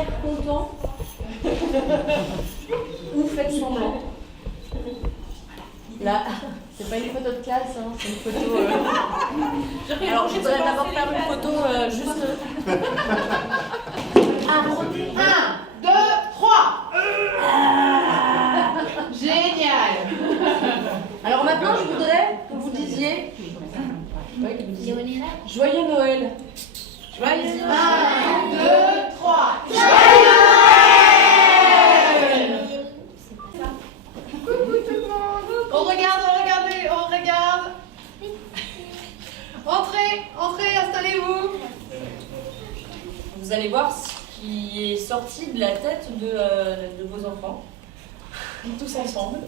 l'air content ou faites semblant. Là, c'est pas une photo de classe, hein, c'est une photo. Alors, je voudrais d'abord faire une photo juste. 1, 2, 3. Génial. Alors maintenant, je voudrais que vous disiez. Joyeux Noël. Joyeux Noël. 1, 2, 3. On regarde. Entrez, installez-vous. Vous allez voir ce qui est sorti de la tête de vos enfants, tous ensemble,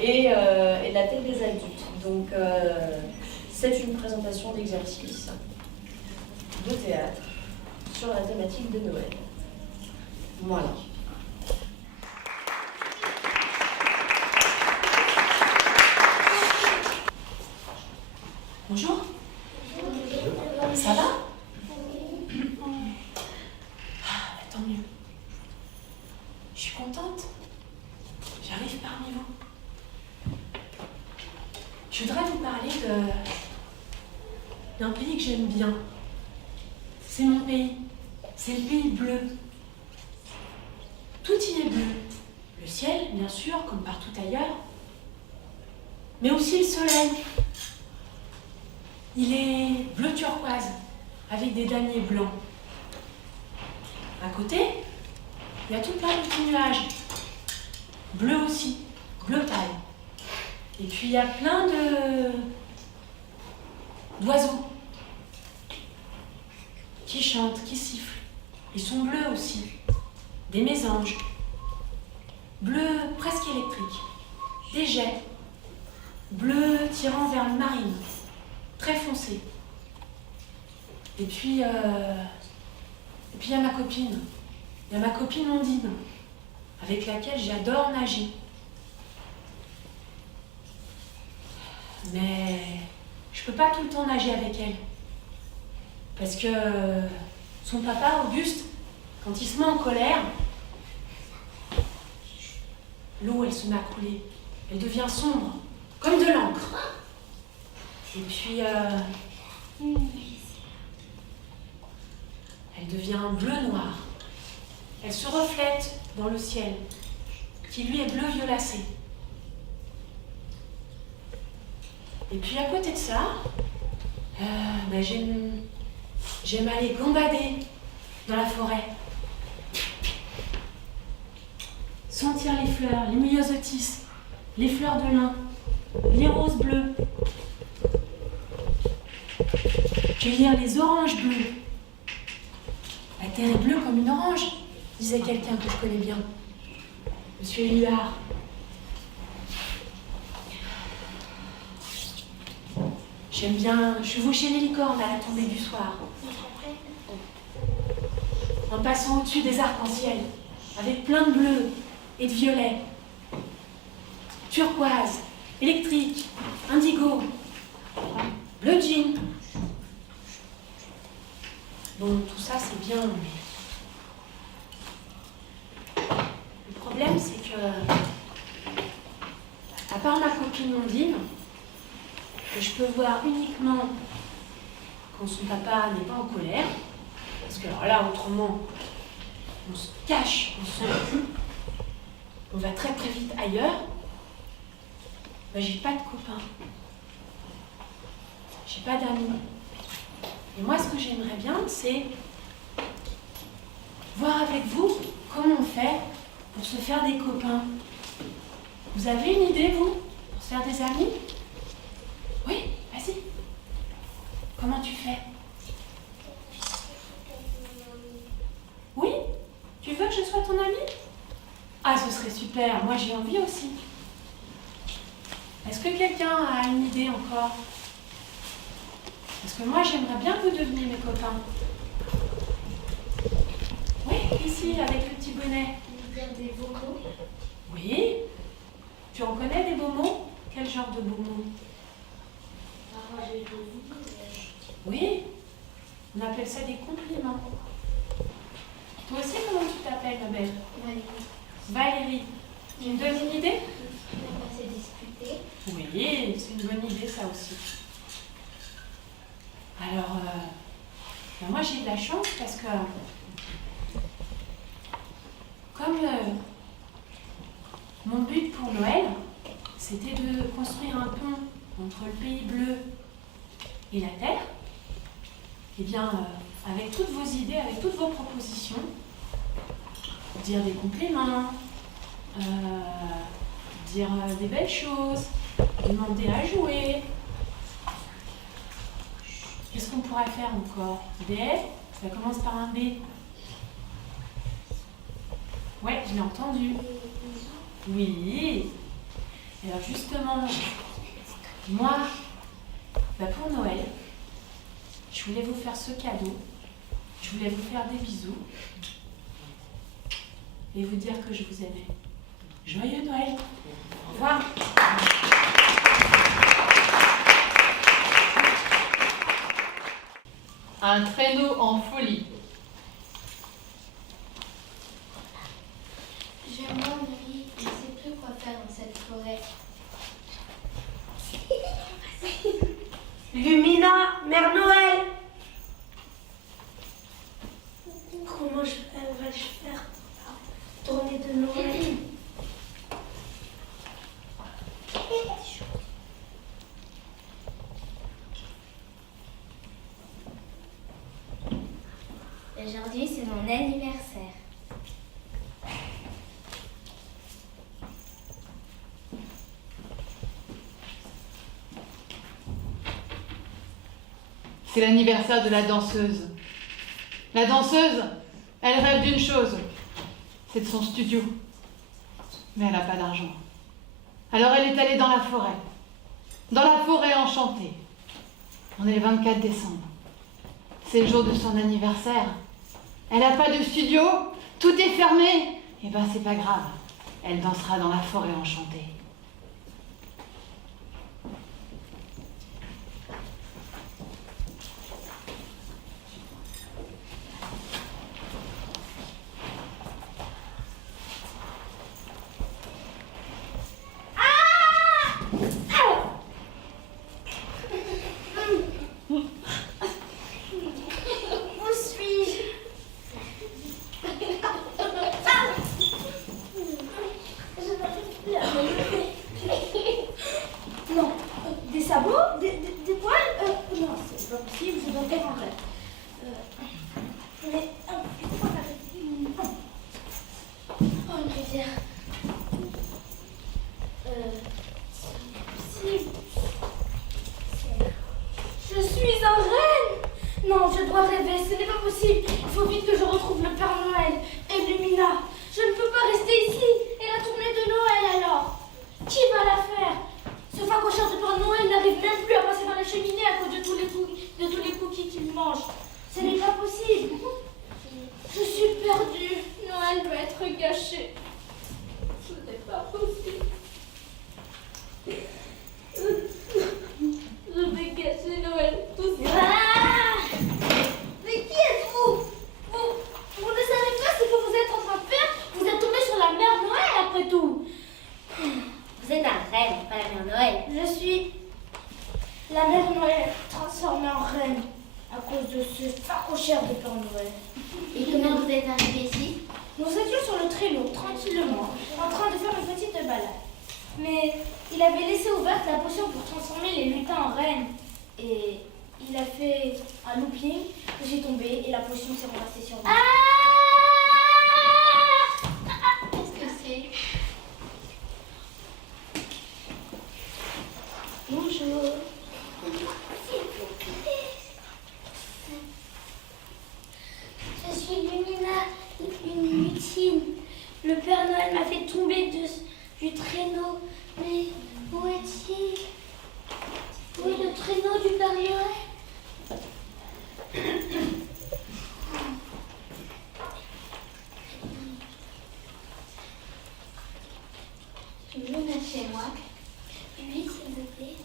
et de la tête des adultes. Donc, c'est une présentation d'exercice de théâtre sur la thématique de Noël. Voilà. Bonjour. Ça va? Tant mieux. Je suis contente. J'arrive parmi vous. Je voudrais vous parler d'un pays que j'aime bien. C'est mon pays. C'est le pays bleu. Tout y est bleu. Le ciel, bien sûr, comme partout ailleurs. Mais aussi le soleil. Il est bleu turquoise, avec des damiers blancs. À côté, il y a tout plein de petits nuages. Bleu aussi, bleu paille. Et puis il y a plein d'oiseaux qui chantent, qui sifflent. Ils sont bleus aussi. Des mésanges. Bleu presque électrique. Des jets. Bleu tirant vers le marine. Très foncé. Et puis il y a ma copine. Il y a ma copine Ondine, avec laquelle j'adore nager. Mais je peux pas tout le temps nager avec elle. Parce que son papa, Auguste, quand il se met en colère, l'eau, elle se met à couler. Elle devient sombre, comme de l'encre. Et puis, elle devient bleu-noir. Elle se reflète dans le ciel, qui lui est bleu violacé. Et puis à côté de ça, j'aime aller gambader dans la forêt. Sentir les fleurs, les myosotis, les fleurs de lin, les roses bleues. Cueillir les oranges bleues. La terre est bleue comme une orange, disait quelqu'un que je connais bien, Monsieur Éluard. J'aime bien chevaucher les licornes à la tombée du soir, en passant au-dessus des arcs-en-ciel, avec plein de bleu et de violet, turquoise, électrique, indigo, bleu jean. Bon, tout ça c'est bien, mais le problème c'est que, à part ma copine Ondine, que je peux voir uniquement quand son papa n'est pas en colère, parce que alors là, autrement, on se cache, on va très très vite ailleurs, ben, j'ai pas de copains, j'ai pas d'amis. Et moi, ce que j'aimerais bien, c'est voir avec vous comment on fait pour se faire des copains. Vous avez une idée, vous, pour se faire des amis? Oui, vas-y. Comment tu fais? Oui? Tu veux que je sois ton ami? Ah, ce serait super. Moi, j'ai envie aussi. Est-ce que quelqu'un a une idée encore? Parce que moi, j'aimerais bien que vous deveniez mes copains. Oui, ici, avec le petit bonnet. Des beaux mots. Oui. Tu en connais des beaux mots? Quel genre de beaux mots? Oui. On appelle ça des compliments. Toi aussi, comment tu t'appelles, ma belle? Valérie. Valérie. Tu me donnes une idée? On va se disputer. Oui, c'est une bonne idée, ça aussi. Alors, ben moi j'ai de la chance parce que, comme mon but pour Noël, c'était de construire un pont entre le pays bleu et la terre, et bien, avec toutes vos idées, avec toutes vos propositions, dire des compliments, dire des belles choses, demander à jouer. Qu'est-ce qu'on pourrait faire encore? Des? Ça commence par un B. Ouais, je l'ai entendu. Oui. Et alors justement, moi, bah pour Noël, je voulais vous faire ce cadeau. Je voulais vous faire des bisous. Et vous dire que je vous aimais. Joyeux Noël. Au revoir. Un traîneau en folie. Je m'ennuie, je ne sais plus quoi faire dans cette forêt. Lumina, Mère Noël. Comment vais-je faire pour la tournée de Noël? Aujourd'hui, c'est mon anniversaire. C'est l'anniversaire de la danseuse. La danseuse, elle rêve d'une chose, c'est de son studio. Mais elle n'a pas d'argent. Alors elle est allée dans la forêt enchantée. On est le 24 décembre. C'est le jour de son anniversaire. Elle n'a pas de studio, tout est fermé. Eh ben c'est pas grave, elle dansera dans la forêt enchantée. Où suis-je? Non, des sabots? Des poils? Non, c'est pas possible, je dois faire un rêve. Mais, pourquoi t'arrêtes? Oh, une rivière. C'est impossible. Je suis un renne! Non, je dois rêver, ce n'est pas possible. Il faut vite que je retrouve le Père Noël et Lumina. Je ne peux pas rester ici. Et la tournée de Noël alors? Qui va la faire? Ce facochard de Père Noël n'arrive même plus à passer dans la cheminée à cause de tous les cookies qu'il mange. Ce n'est pas possible. Je suis perdue. Noël va être gâché. Ce n'est pas possible. Je vais gâcher Noël tout seul. Ah! Mais qui êtes-vous? Vous ne savez pas ce que vous êtes en train de faire? Vous êtes tombé sur la Mère Noël après tout. Vous êtes un rêve, pas la Mère Noël. Je suis la Mère Noël transformée en reine à cause de ce facochère de Père Noël. Et comment vous êtes arrivé ici? Nous étions sur le traîneau, tranquillement, en train de faire une petite balade. Mais il avait laissé ouverte la potion pour transformer les lutins en reines. Et il a fait un looping, que j'ai tombé et la potion s'est renversée sur moi. Qu'est-ce que c'est? Bonjour. Je suis Lumina, une lutine. Le Père Noël m'a fait tomber du traîneau. Mais où est-il? Où est le traîneau du Père Noël? Tu veux venir chez moi? Oui, s'il vous plaît.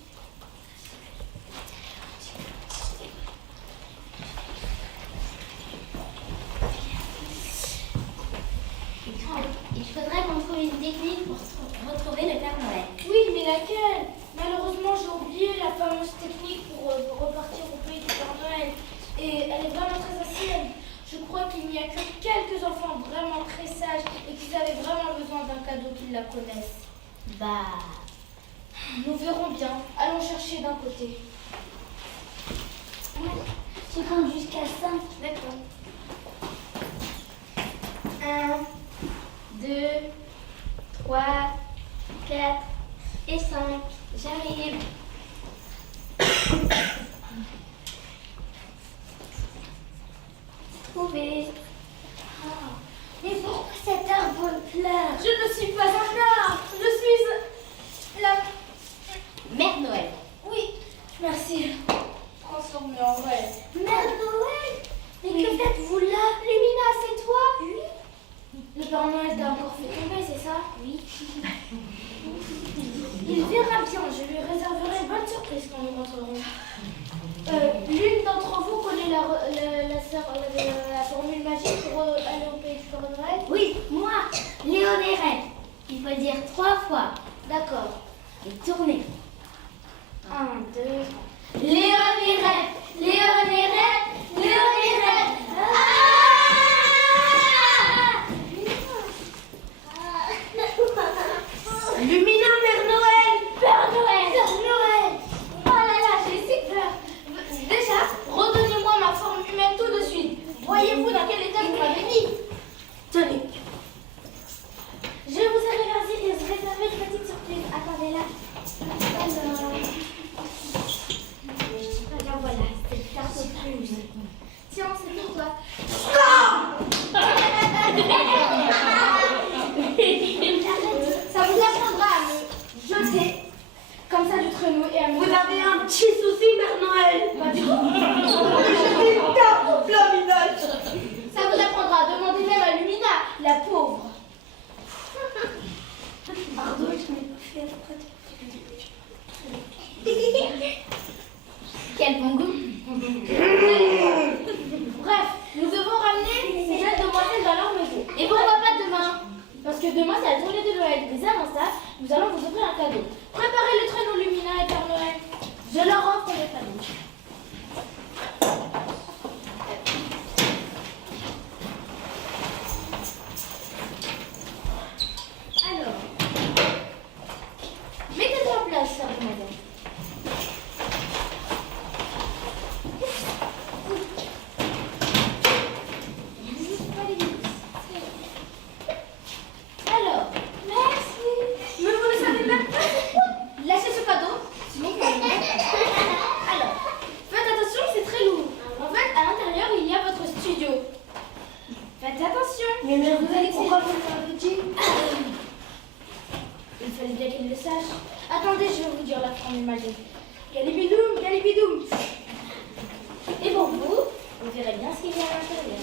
fameuse technique pour repartir au pays du Père Noël. Et elle est vraiment très ancienne. Je crois qu'il n'y a que quelques enfants vraiment très sages et qui avaient vraiment besoin d'un cadeau qui la connaissent. Bah, Nous verrons bien. Allons chercher d'un côté. tu comptes jusqu'à 5. D'accord. 1, 2, 3, 4 et 5. J'arrive. Trouvé. Mais pourquoi cet arbre pleure? Je ne suis pas un arbre. Je suis la... Mère Noël. Oui, merci. Transformée en vrai. Mère Noël? Mais que faites-vous là? Lumina, c'est toi? Oui. Le Père Noël t'a encore fait tomber, c'est ça? Oui. Il verra bien. Je lui réserverai une bonne surprise quand nous rentrerons. L'une d'entre vous connaît la formule magique pour aller au pays du Père Noël? Oui, moi, Léonérette. Il faut dire 3 fois. D'accord. Et tourner. 1, 2... Léonérette, Léonérette, Léonérette. Lumina, Mère Noël! Père Noël, Père Noël. Oh là là, j'ai si peur. Déjà, redonnez-moi ma forme humaine tout de suite. Voyez-vous dans quel état vous m'avez mis? Tenez. Je vous avais réservé une petite surprise. Attendez là. Alors... Alors voilà, c'est le carton rouge. Tiens, c'est pour toi. Ça vous apprendra à me jeter comme ça du traîneau et à me... Vous avez un petit souci, Mère Noël? Pas du tout. J'ai une tarte au plein visage. Ça vous apprendra à demander même à Lumina, la pauvre. Pardon, je n'ai pas fait exprès. Quel bon goût. Bref, nous devons ramener ces jeunes demoiselles dans leur maison. Et pourquoi pas demain? Parce que demain c'est la journée de Noël. Mais avant ça, nous allons vous offrir un cadeau. Préparez le traîneau Lumina et Père Noël. Je leur offre le cadeau. Alors, mettez-vous en place, chère demoiselle. Alors, merci. Mais vous ne savez même pas c'est quoi. Lâchez ce cadeau, sinon vous allez me... Alors, faites attention, c'est très lourd. En fait, à l'intérieur, il y a votre studio. Faites attention. Mais Mère vous Noël, allez pourquoi vous l'avez dit? Il fallait bien qu'il le sache. Attendez, je vais vous dire la formule magique. Galibidoum, galibidoum. Et pour vous verrez bien ce qu'il y a à l'intérieur.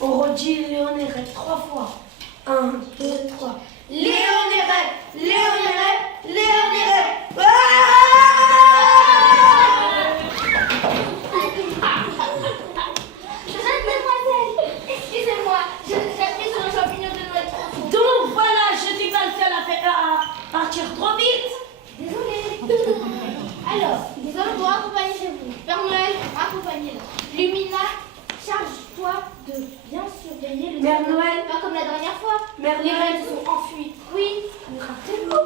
On redit Léonérette 3 fois. 1, 2, 3. Léonérette, Léonérette, Léonérette. Jeune demoiselle, excusez-moi, j'appuie sur le champignon de Noël trop tôt. Donc voilà, je suis pas le seul à partir trop vite. Désolée. Alors, nous allons vous raccompagner chez vous. Père Noël, accompagnez-le. Lumina, charge-toi de bien surveiller le Mère traîneau. Noël. Pas comme la dernière fois. Mère Les Noël. reines sont enfuies. Oui, mais rappelez-vous.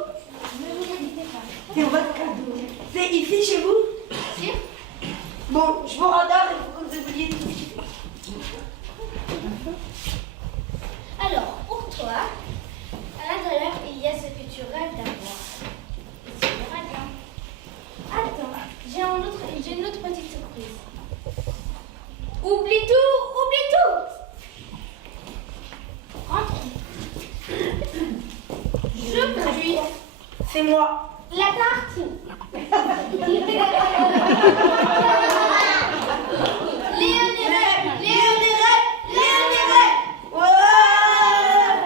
Ne vous inquiétez pas. C'est votre cadeau. C'est ici chez vous? Sûr? Bon, je vous regarde et vous comme vous vouliez tout de suite. Alors, pour toi, à l'intérieur, il y a ce que tu rêves d'avoir. Et tu verras bien. Attends, j'ai une autre petite surprise. Oublie tout! Rentre. Je produis C'est moi. la tarte. Léonérette, Léonérette, Léonérette. Ouais.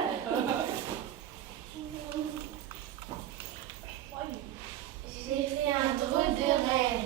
j'ai fait un drôle de rêve.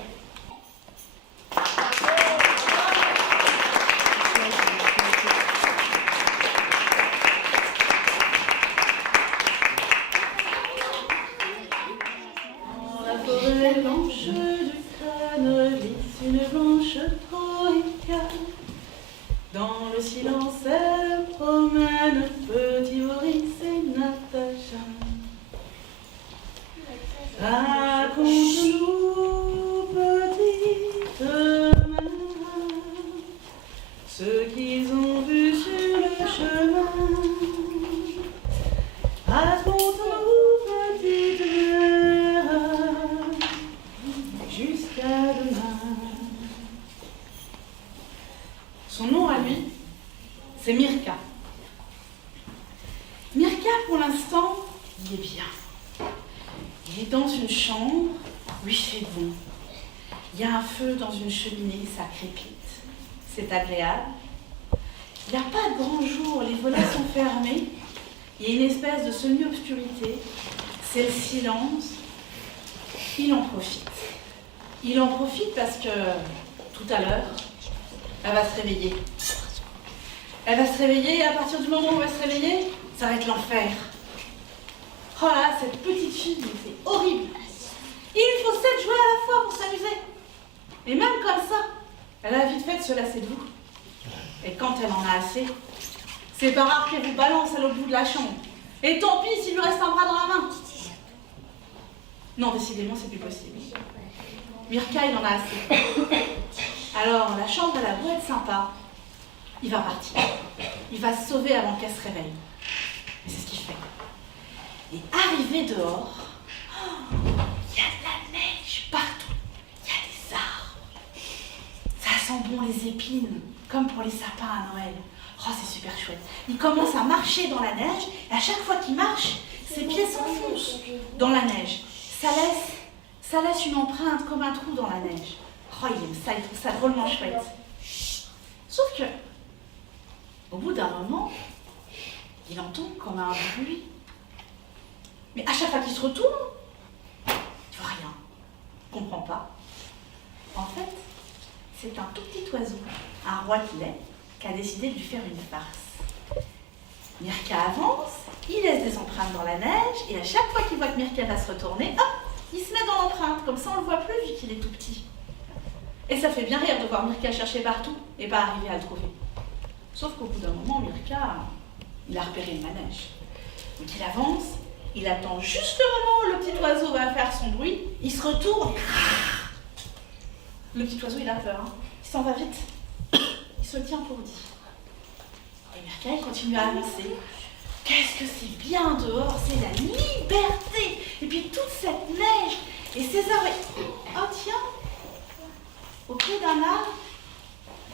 Raconte-nous, petite mère, jusqu'à demain. Son nom à lui, c'est Mirka. Mirka, pour l'instant, il est bien. Il est dans une chambre où il fait bon. Il y a un feu dans une cheminée, ça crépite. C'est agréable. Il n'y a pas de grand jour, les volets sont fermés. Il y a une espèce de semi-obscurité. C'est le silence. Il en profite. Il en profite parce que, tout à l'heure, elle va se réveiller. Elle va se réveiller et à partir du moment où elle va se réveiller, ça va être l'enfer. Oh là, cette petite fille, c'est horrible. Il lui faut 7 jouets à la fois pour s'amuser. Et même comme ça, elle a vite fait de se lasser de vous. Et quand elle en a assez, c'est pas rare qu'elle vous balance à l'autre bout de la chambre. Et tant pis s'il lui reste un bras dans la main. Non, décidément, c'est plus possible. Mirka, il en a assez. Alors, la chambre, elle a beau être sympa, il va partir. Il va se sauver avant qu'elle se réveille. Et c'est ce qu'il fait. Et arrivé dehors, il y a de la neige partout. Il y a des arbres. Ça sent bon les épines, comme pour les sapins à Noël. Oh, c'est super chouette. Il commence à marcher dans la neige, et à chaque fois qu'il marche, ses pieds s'enfoncent dans la neige. Ça laisse une empreinte comme un trou dans la neige. Oh, il aime ça, il trouve ça drôlement chouette. Sauf que, au bout d'un moment, il entend comme un bruit. Mais à chaque fois qu'il se retourne, il voit rien. Il ne comprend pas. En fait, c'est un tout petit oiseau, un roi qu'il est, qui a décidé de lui faire une farce. Mirka avance, il laisse des empreintes dans la neige, et à chaque fois qu'il voit que Mirka va se retourner, hop, il se met dans l'empreinte, comme ça on ne le voit plus vu qu'il est tout petit. Et ça fait bien rire de voir Mirka chercher partout et pas arriver à le trouver. Sauf qu'au bout d'un moment, Mirka, il a repéré le manège. Donc il avance, il attend juste le moment où le petit oiseau va faire son bruit, il se retourne. Le petit oiseau, il a peur, hein. Il s'en va vite. Il se tient pour dit. Et Mirka, il continue à avancer. Qu'est-ce que c'est bien dehors, c'est la liberté. Et puis toute cette neige et ces arbres. Oh tiens, au pied d'un arbre,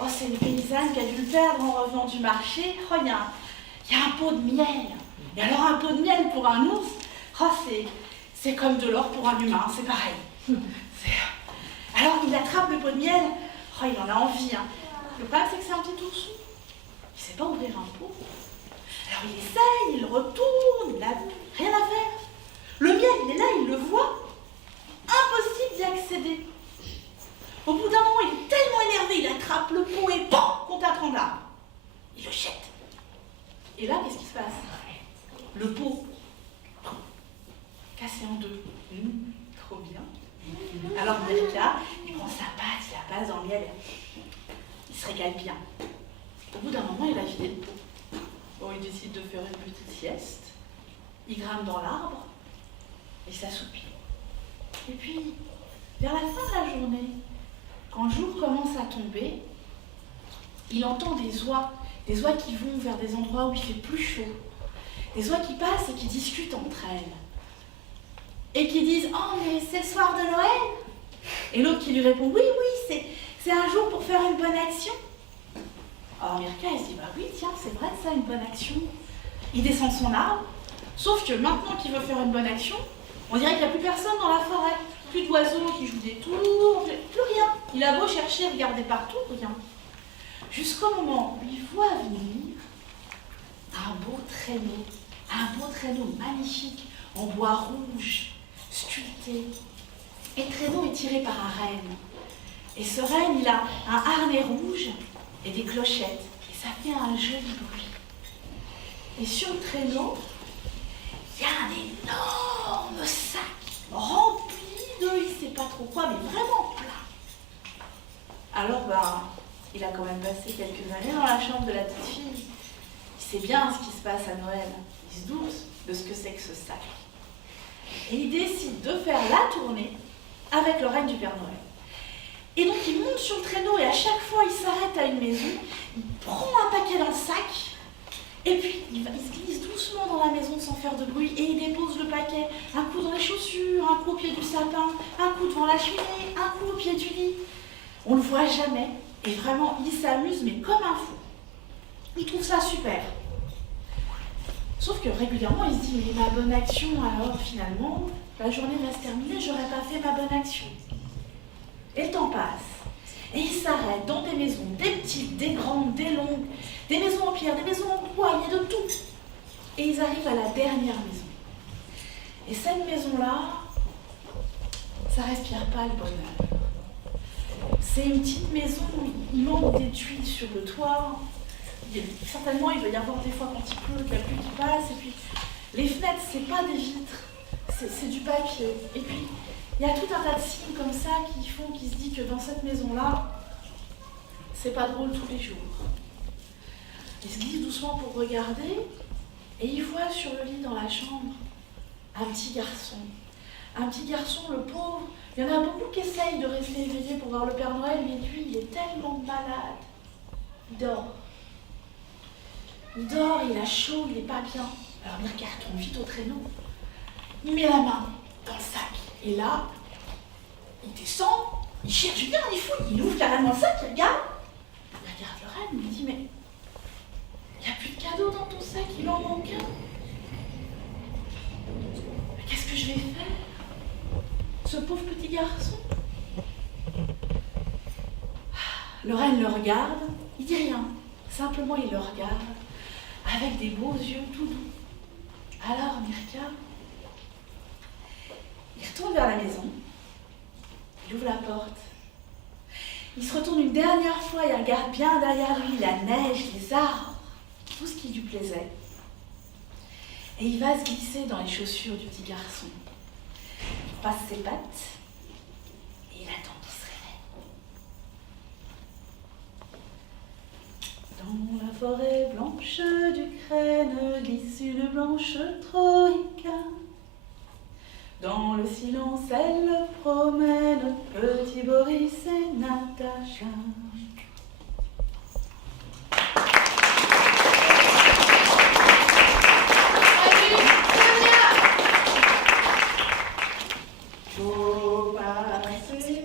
oh c'est une paysanne qui a dû le perdre en revenant du marché. Oh il y a un pot de miel. Et alors un pot de miel pour un ours, oh, c'est comme de l'or pour un humain, c'est pareil. Alors il attrape le pot de miel, oh il en a envie. Hein. Le problème c'est que c'est un petit ourson. Il ne sait pas ouvrir un pot. Alors il essaye, il retourne, il n'a rien à faire. Le miel, il est là, il le voit. Impossible d'y accéder. Au bout d'un moment, il est tellement énervé, il attrape le pot et PAM contre un tronc d'arbre. Il le jette. Et là, qu'est-ce qui se passe? Le pot cassé en deux. Trop bien. Alors Mirka, il prend sa patte, il la passe dans le miel. Il se régale bien. Au bout d'un moment, il a vidé le pot. Bon, il décide de faire une petite sieste. Il grimpe dans l'arbre et s'assoupit. Et puis, vers la fin de la journée, quand le jour commence à tomber, il entend des oies qui vont vers des endroits où il fait plus chaud, des oies qui passent et qui discutent entre elles, et qui disent « Oh, mais c'est le soir de Noël !» Et l'autre qui lui répond « Oui, c'est un jour pour faire une bonne action. » Alors Mirka, il se dit « Bah oui, tiens, c'est vrai ça, une bonne action. » Il descend de son arbre, sauf que maintenant qu'il veut faire une bonne action, on dirait qu'il n'y a plus personne dans la forêt. Plus d'oiseaux qui jouent des tours, plus rien. Il a beau chercher, regarder partout, rien. Jusqu'au moment où il voit venir un beau traîneau magnifique, en bois rouge, sculpté. Et le traîneau est tiré par un renne. Et ce renne, il a un harnais rouge et des clochettes. Et ça fait un joli bruit. Et sur le traîneau, il y a un énorme sac rempli de, il ne sait pas trop quoi, mais vraiment plein. Alors, il a quand même passé quelques années dans la chambre de la petite fille. Il sait bien ce qui se passe à Noël. Il se doute de ce que c'est que ce sac. Et il décide de faire la tournée avec le renne du Père Noël. Et donc, il monte sur le traîneau et à chaque fois, il s'arrête à une maison, il prend un paquet dans le sac, et puis il se glisse doucement dans la maison sans faire faire de bruit et il dépose le paquet. Un coup dans les chaussures, un coup au pied du sapin, un coup devant la cheminée, un coup au pied du lit. On le voit jamais et vraiment il s'amuse mais comme un fou. Il trouve ça super. Sauf que régulièrement il se dit mais ma bonne action alors finalement la journée va se terminer, j'aurais pas fait ma bonne action. Et le temps passe. Et il s'arrête dans des maisons, des petites, des grandes, des longues, des maisons en pierre, des maisons en bois, il y a de tout. Et ils arrivent à la dernière maison. Et cette maison-là, ça respire pas le bonheur. C'est une petite maison, il manque des tuiles sur le toit. Certainement, il doit y avoir des fois quand il pleut, de la pluie qui passe. Et puis, les fenêtres, c'est pas des vitres, c'est du papier. Et puis, il y a tout un tas de signes comme ça qui se dit que dans cette maison-là, c'est pas drôle tous les jours. Il se glisse doucement pour regarder et il voit sur le lit dans la chambre un petit garçon. Un petit garçon, le pauvre. Il y en a beaucoup qui essayent de rester éveillés pour voir le Père Noël, mais lui, il est tellement malade. Il dort. Il dort, il a chaud, il n'est pas bien. Alors il retourne vite au traîneau. Il met la main dans le sac. Et là, il descend, il cherche bien, il fouille, il ouvre carrément le sac, il regarde. Il regarde le rêve, il me dit, mais il n'y a plus de cadeaux dans ton sac, il en manque un. Mais qu'est-ce que je vais faire? Ce pauvre petit garçon. Le reine le regarde, il dit rien. Simplement, il le regarde avec des beaux yeux tout doux. Alors, Mirka, il retourne vers la maison, il ouvre la porte, il se retourne une dernière fois, il regarde bien derrière lui la neige, les arbres, tout ce qui lui plaisait. Et il va se glisser dans les chaussures du petit garçon. Il passe ses pattes et il attend qu'il se réveille. Dans la forêt blanche du Crène glisse une blanche troïka. Dans le silence, elle promène petit Boris et Natacha. Faut passer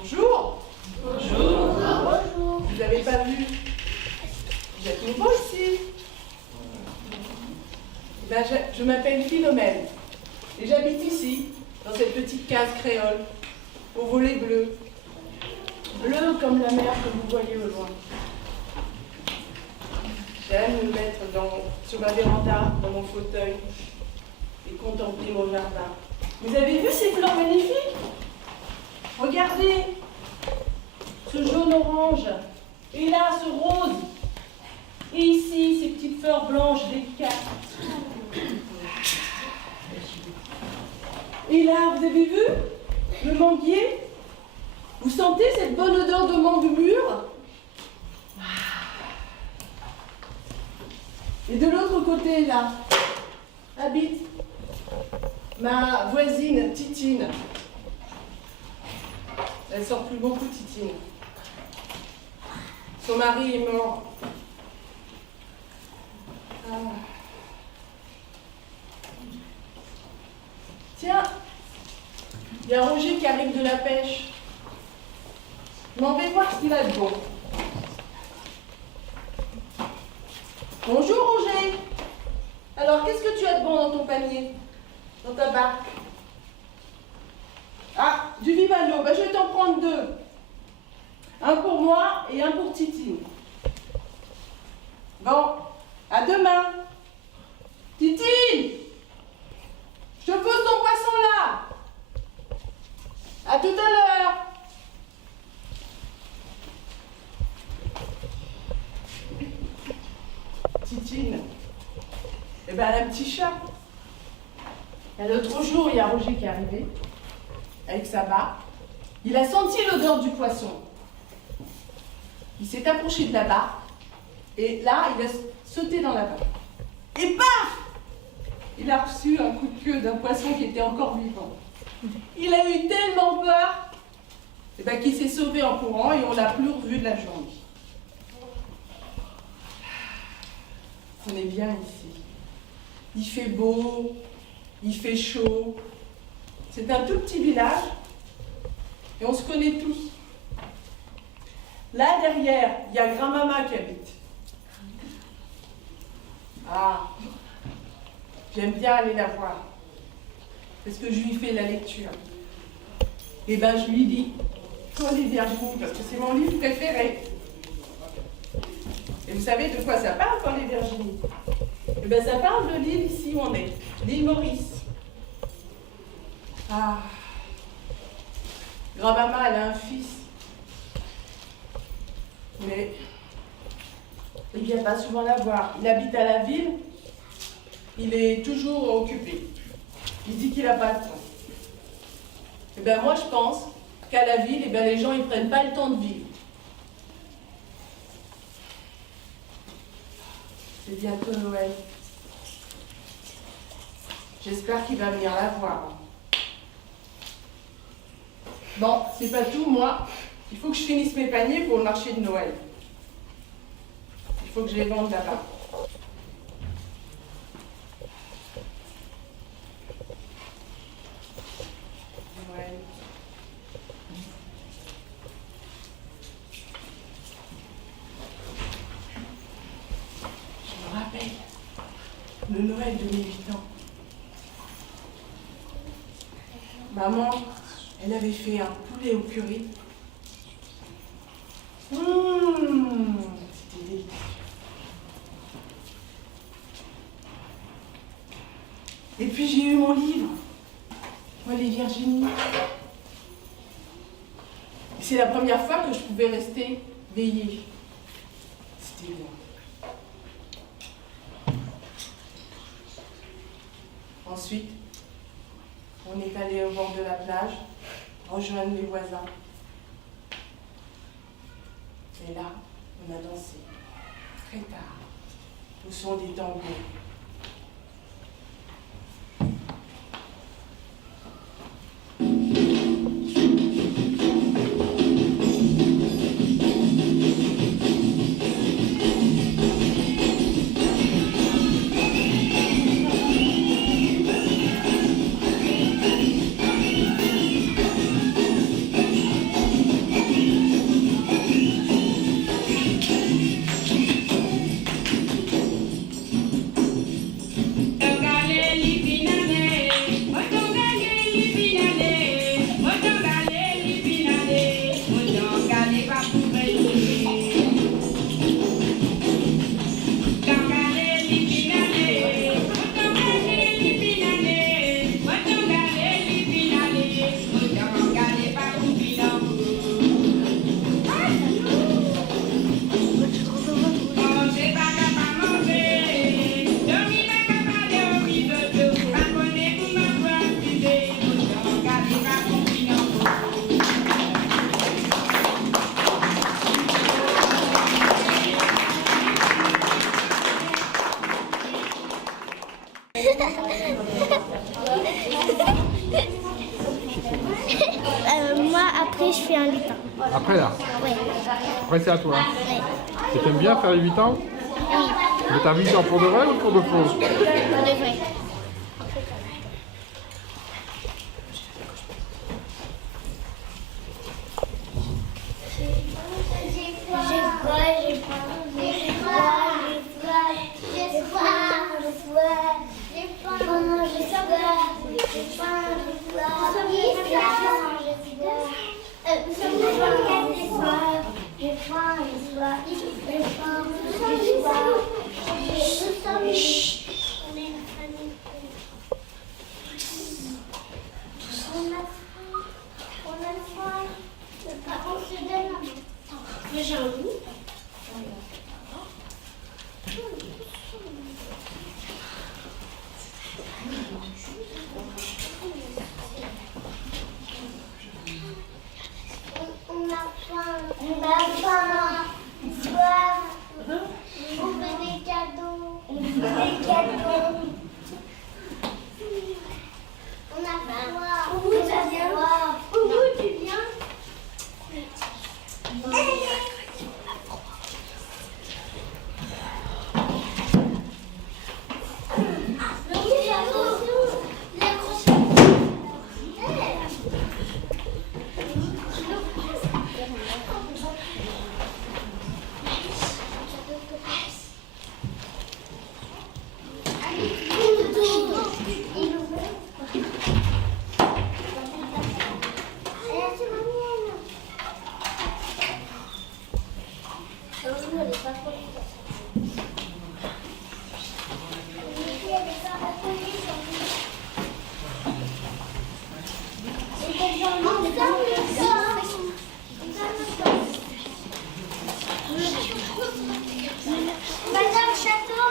Bonjour. Bonjour. Bonjour. Vous n'avez pas vu? Vous êtes nouveau ici? Ben, je m'appelle Philomène et j'habite ici, dans cette petite case créole, au volet bleu. Bleu comme la mer que vous voyez au loin. J'aime me mettre sur ma véranda, dans mon fauteuil, et contempler mon jardin. Vous avez vu ces fleurs magnifiques? Regardez, ce jaune-orange, et là, ce rose, et ici, ces petites fleurs blanches délicates. Et là, vous avez vu le manguier? Vous sentez cette bonne odeur de mangue mûre? Et de l'autre côté, là, habite ma voisine Titine. Elle sort plus beaucoup, Titine. Son mari est mort. Ah. Tiens, il y a Roger qui arrive de la pêche. Je m'en vais voir ce qu'il a de bon. Bonjour Roger. Alors, qu'est-ce que tu as de bon dans ton panier? Dans ta barque? Ah, du Vivano, ben, je vais t'en prendre 2. Un pour moi et un pour Titine. Bon, à demain. Titine, je te pose ton poisson là. À tout à l'heure. Titine, eh ben, elle a un petit chat. Et l'autre jour, il y a Roger qui est arrivé avec sa barre. Il a senti l'odeur du poisson. Il s'est approché de la barre et là, il a sauté dans la barre. Et paf! Il a reçu un coup de queue d'un poisson qui était encore vivant. Il a eu tellement peur eh ben, qu'il s'est sauvé en courant et on l'a plus revu de la journée. On est bien ici. Il fait beau, il fait chaud. C'est un tout petit village et on se connaît tous. Là derrière, il y a grand-maman qui habite. Ah, j'aime bien aller la voir parce que je lui fais la lecture. Et ben je lui dis, Folie Virginie, parce que c'est mon livre préféré. Et vous savez de quoi ça parle, Folie Virginie? Et ben ça parle de l'île ici où on est, l'île Maurice. Ah, grand-maman, elle a un fils. Mais il ne vient pas souvent la voir. Il habite à la ville. Il est toujours occupé. Il dit qu'il n'a pas le temps. Et bien moi, je pense qu'à la ville, eh ben, les gens, ils ne prennent pas le temps de vivre. C'est bientôt Noël. J'espère qu'il va venir la voir. Bon, c'est pas tout, moi. Il faut que je finisse mes paniers pour le marché de Noël. Il faut que je les vende là-bas. Noël. Je me rappelle le Noël de mes 8 ans. Maman, elle avait fait un poulet au curry. C'était délicieux. Et puis j'ai eu mon livre, Folie Virginie. C'est la première fois que je pouvais rester veillée. C'était bien. Ensuite, on est allé au bord de la plage, rejoindre les voisins. Et là, on a dansé, très tard, au son des tangos. Moi, après, je fais un lutin. Après là? Oui. Après c'est à toi. Oui. Et t'aimes bien faire les 8 ans? Oui. Mais t'as 8 ans pour de vrai ou pour de faux? Pour de vrai. J'ai Mais j'ai un loup. On a faim. Soif. On fait des cadeaux. On a faim. Où tu viens? Où tu viens? Madame Château.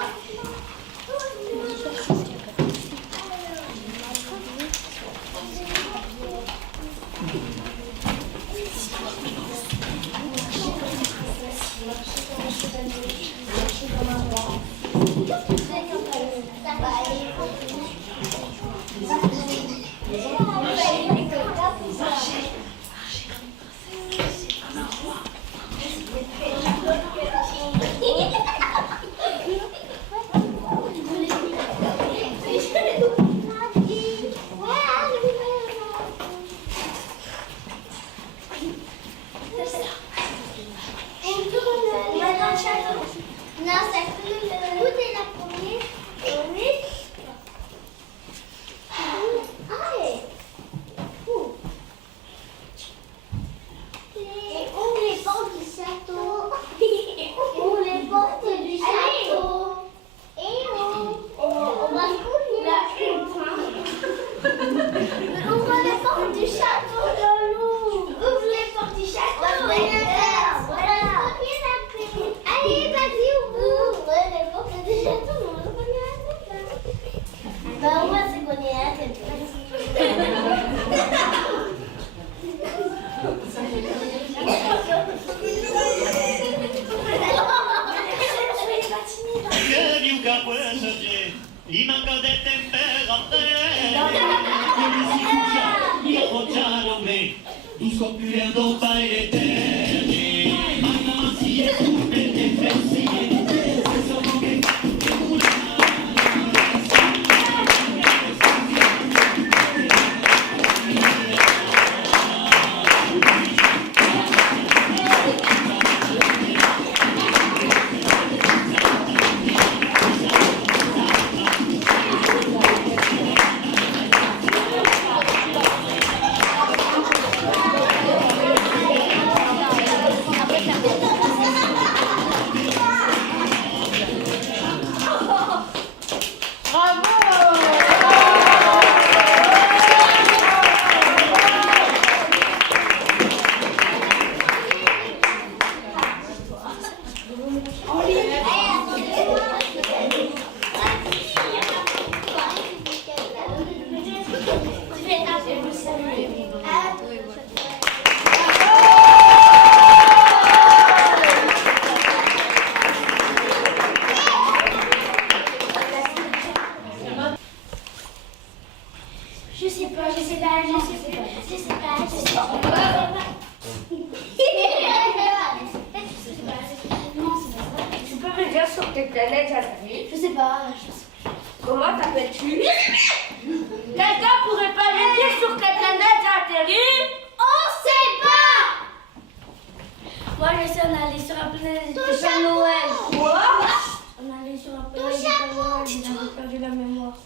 Je sais pas. Comment t'appelles-tu? Quelqu'un pourrait pas me dire sur quelle planète j'ai atterri? On sait pas! Moi, je sais, on est allé sur la planète du Père Noël. Quoi? On est allé sur la planète du Père Noël, j'ai perdu la mémoire.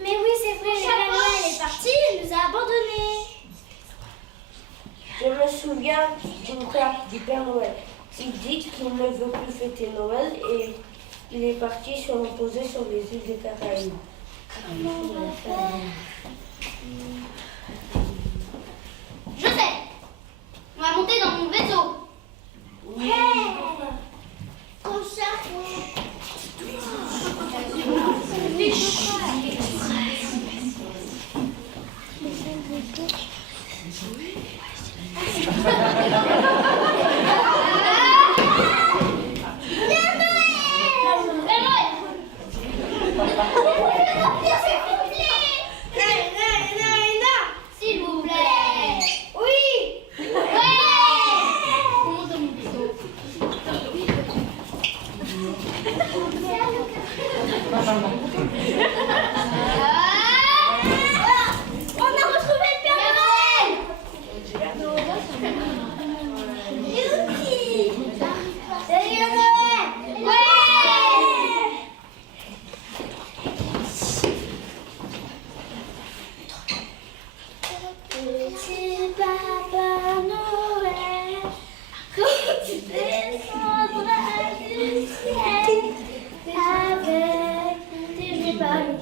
Mais oui, c'est vrai, le Père Noël est parti, il nous a abandonnés. Je me souviens d'une carte du Père Noël. Il dit qu'il ne veut plus fêter Noël et il est parti se reposer sur les îles des Caraïbes. Je sais. On va monter dans mon vaisseau. Comme ça. S'il vous plaît. Oui. Ouais. On monte dans mon vaisseau. On a retrouvé le Père Noël. Youpi. Salut Noël. Ouais. Petit Papa Noël, quand tu descendras du ciel avec tes épaules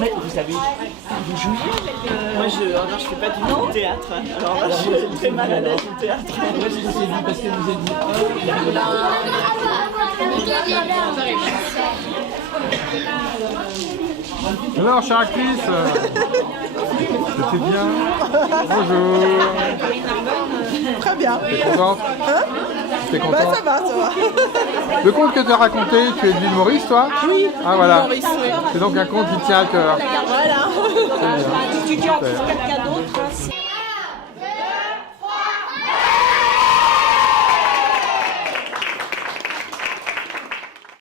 Mais vous avez... Vous jouez Moi, alors, je fais pas du théâtre. Alors, je suis très mal à l'aise au théâtre. Moi, je vous ai dit parce que vous avez dit... Alors, chère actrice, c'était bien. Bonjour. Très bien. T'es contente? T'es contente? Bah ça va, ça va. Le conte que tu as raconté, tu es de l'île Maurice, toi? Oui. Ah voilà. Maurice, oui. C'est donc un conte qui tient à cœur. Voilà. C'est bien. Étudiant pour quelqu'un d'autre.